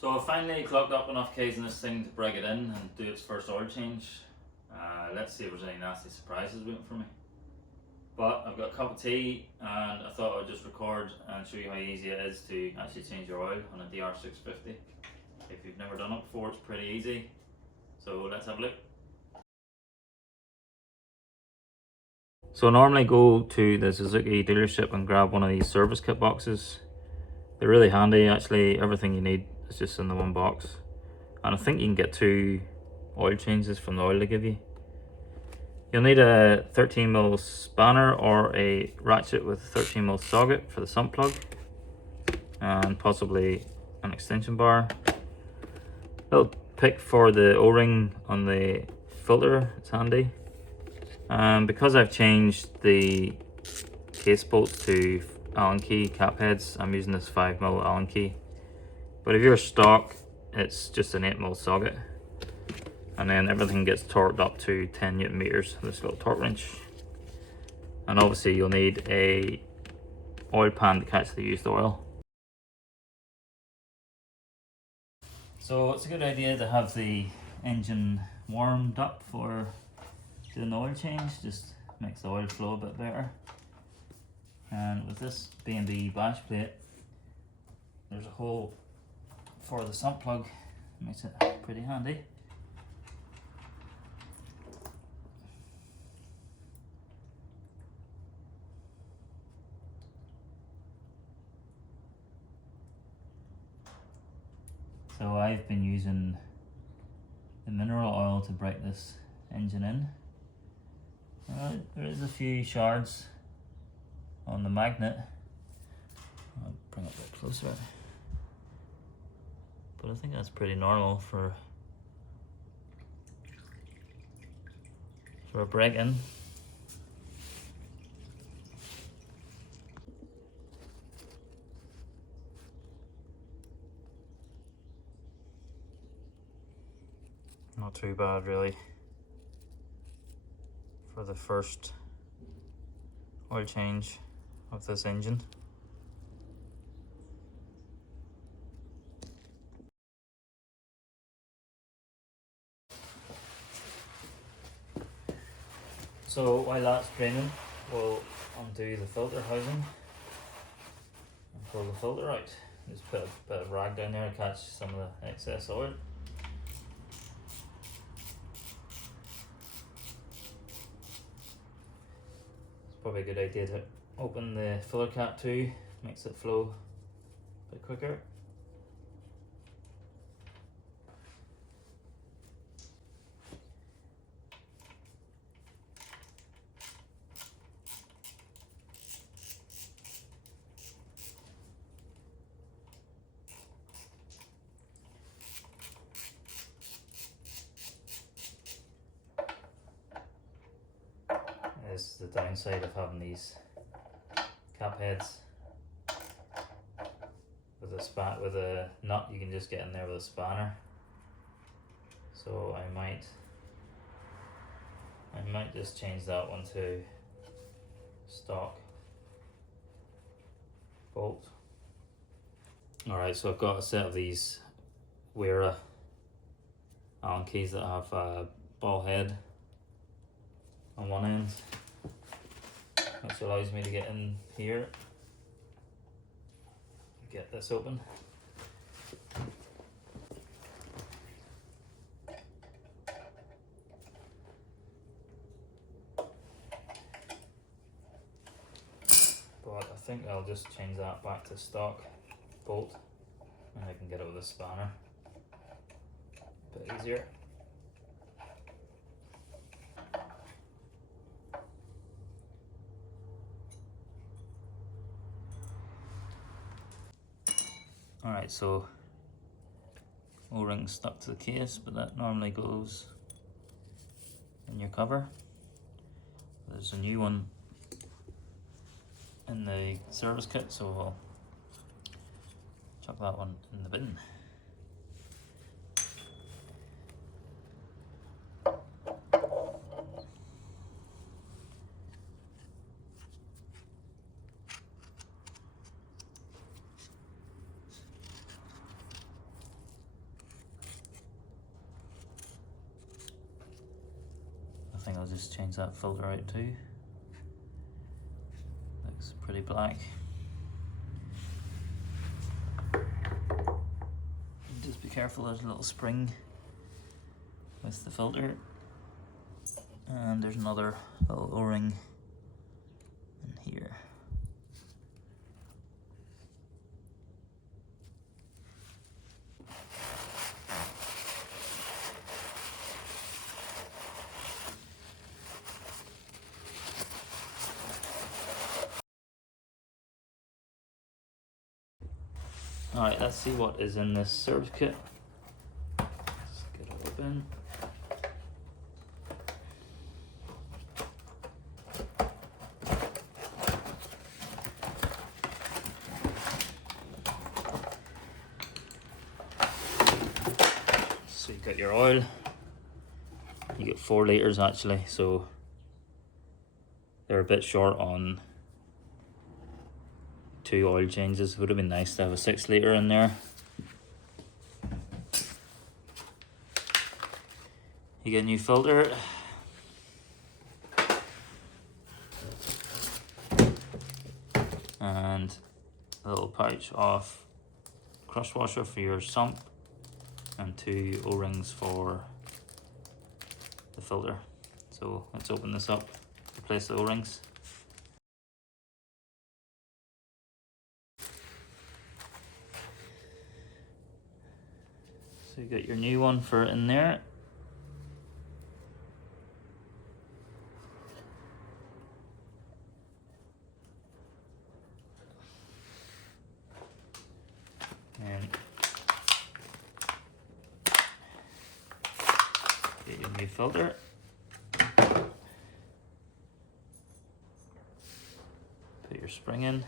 So I finally clocked up enough Ks in this thing to break it in and do its first oil change. Let's see if there's any nasty surprises waiting for me. But I've got a cup of tea and I thought I'd just record and show you how easy it is to actually change your oil on a DR650. If you've never done it before, it's pretty easy. So let's have a look. So normally go to the Suzuki dealership and grab one of these service kit boxes. They're really handy actually, everything you need is just in the one box. And I think you can get 2 oil changes from the oil they give you. You'll need a 13mm spanner or a ratchet with a 13mm socket for the sump plug. And possibly an extension bar. Little pick for the O-ring on the filter, it's handy. Because I've changed the case bolts to Allen key cap heads, I'm using this 5mm Allen key. But if you're stock, it's just an 8mm socket. And then everything gets torqued up to 10 Newton meters with this little torque wrench. And obviously you'll need a oil pan to catch the used oil. So it's a good idea to have the engine warmed up for doing the oil change, just makes the oil flow a bit better. And with this B&B bash plate, there's a hole for the sump plug, makes it pretty handy. So I've been using the mineral oil to break this engine in. There is a few shards on the magnet. I'll bring it a bit closer. But I think that's pretty normal for a break-in. Not too bad really for the first oil change of this engine. So while that's draining, we'll undo the filter housing and pull the filter out. Just put a bit of rag down there to catch some of the excess oil. Probably a good idea to open the filler cap too, makes it flow a bit quicker. This is the downside of having these cap heads. With a nut, you can just get in there with a spanner. So I might just change that one to stock bolt. Alright, so I've got a set of these Wera Allen keys that have a ball head on one end, which allows me to get in here, get this open. But I think I'll just change that back to stock bolt and I can get it with a spanner. A bit easier. Alright, so O-ring stuck to the case, but that normally goes in your cover. There's a new one in the service kit, so I'll chuck that one in the bin. just change that filter out too. Looks pretty black. Just be careful, there's a little spring with the filter. And there's another little O-ring in here. Alright, let's see what is in this service kit. Let's get it open. So you got your oil. You get 4 litres actually, so they're a bit short on 2 oil changes. Would have been nice to have a 6 litre in there. You get a new filter. And a little pouch of crush washer for your sump and 2 O-rings for the filter. So let's open this up, replace the O-rings. So you got your new one for in there. And get your new filter. Put your spring in.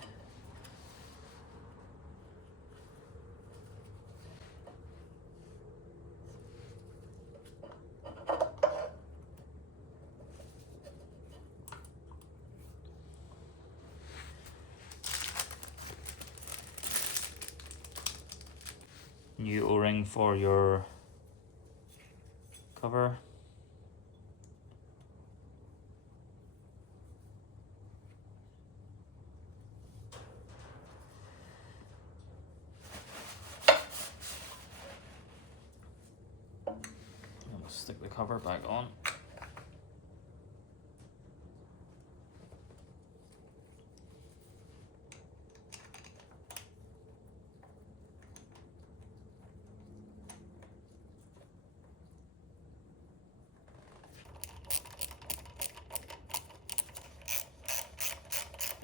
New O-ring for your cover. And we'll stick the cover back on.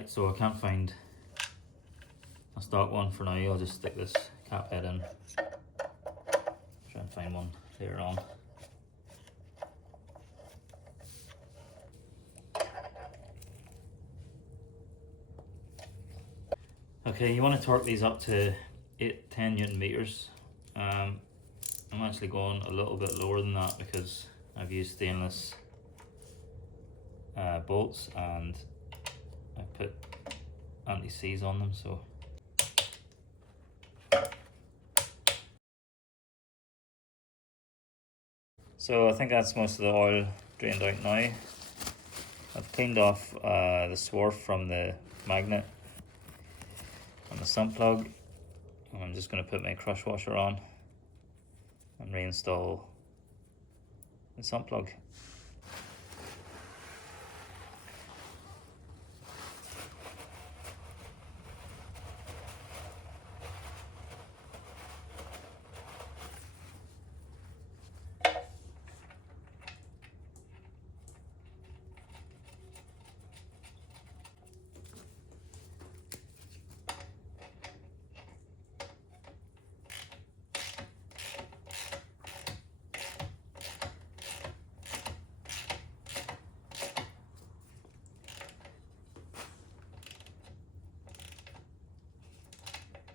So I can't find a stock one for now. I'll just stick this cap head in. Try and find one later on. Okay, you want to torque these up to 10 Newton meters. I'm actually going a little bit lower than that because I've used stainless bolts and I put anti-seize on them, so I think that's most of the oil drained out now. I've cleaned off the swarf from the magnet on the sump plug, and I'm just going to put my crush washer on and reinstall the sump plug.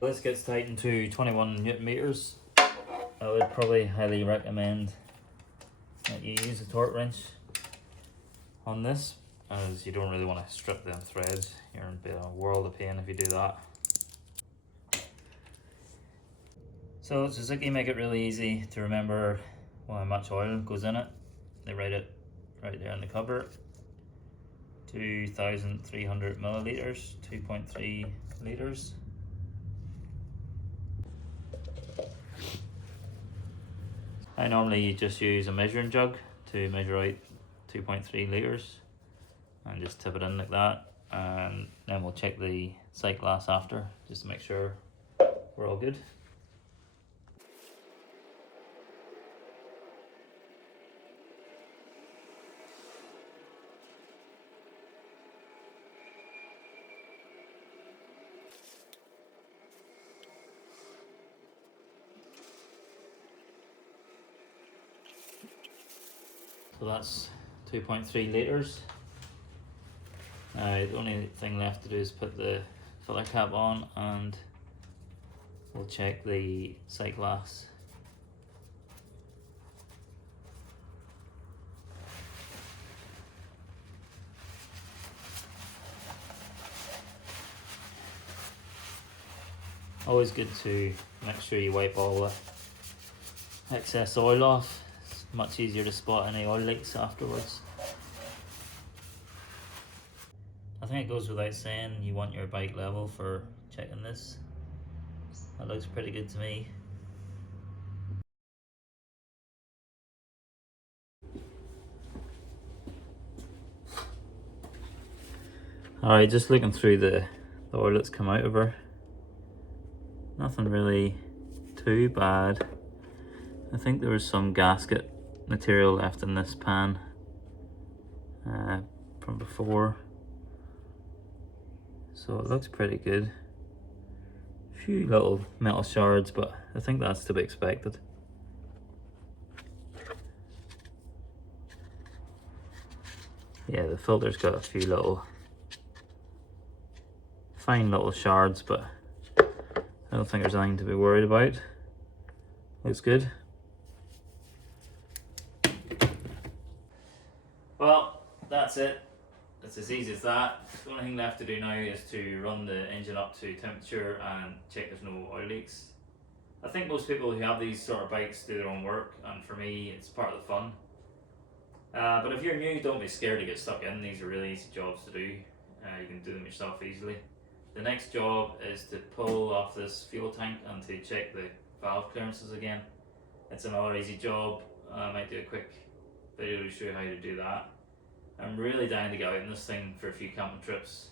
This gets tightened to 21 Newton meters. I would probably highly recommend that you use a torque wrench on this, as you don't really want to strip them threads. You're in a world of pain if you do that. So Suzuki make it really easy to remember how much oil goes in it. They write it right there in the cover. 2,300 milliliters, 2.3 liters. I normally just use a measuring jug to measure out 2.3 liters and just tip it in like that, and then we'll check the sight glass after just to make sure we're all good. So that's 2.3 liters. Now the only thing left to do is put the filter cap on and we'll check the sight glass. Always good to make sure you wipe all the excess oil off. It's much easier to spot any oil leaks afterwards. I think it goes without saying you want your bike level for checking this. That looks pretty good to me. Alright, just looking through the oil that's come out of her. Nothing really too bad. I think there was some gasket material left in this pan from before. So it looks pretty good. A few little metal shards, but I think that's to be expected. Yeah, the filter's got a few little fine little shards, but I don't think there's anything to be worried about. Looks good. Well, that's it. It's as easy as that. The only thing left to do now is to run the engine up to temperature and check there's no oil leaks. I think most people who have these sort of bikes do their own work, and for me it's part of the fun. But if you're new, don't be scared to get stuck in. These are really easy jobs to do. You can do them yourself easily. The next job is to pull off this fuel tank and to check the valve clearances again. It's another easy job. I might do a quick video to show you how to do that. I'm really dying to get out in this thing for a few camping trips,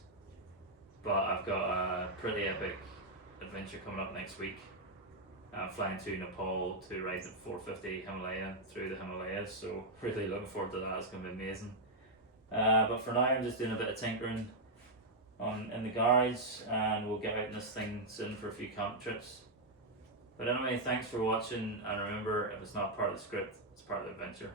but I've got a pretty epic adventure coming up next week. I'm flying to Nepal to ride the 450 Himalaya through the Himalayas, so really looking forward to that. It's going to be amazing. But for now I'm just doing a bit of tinkering in the garage, and we'll get out in this thing soon for a few camp trips. But anyway, thanks for watching, and remember, if it's not part of the script, it's part of the adventure.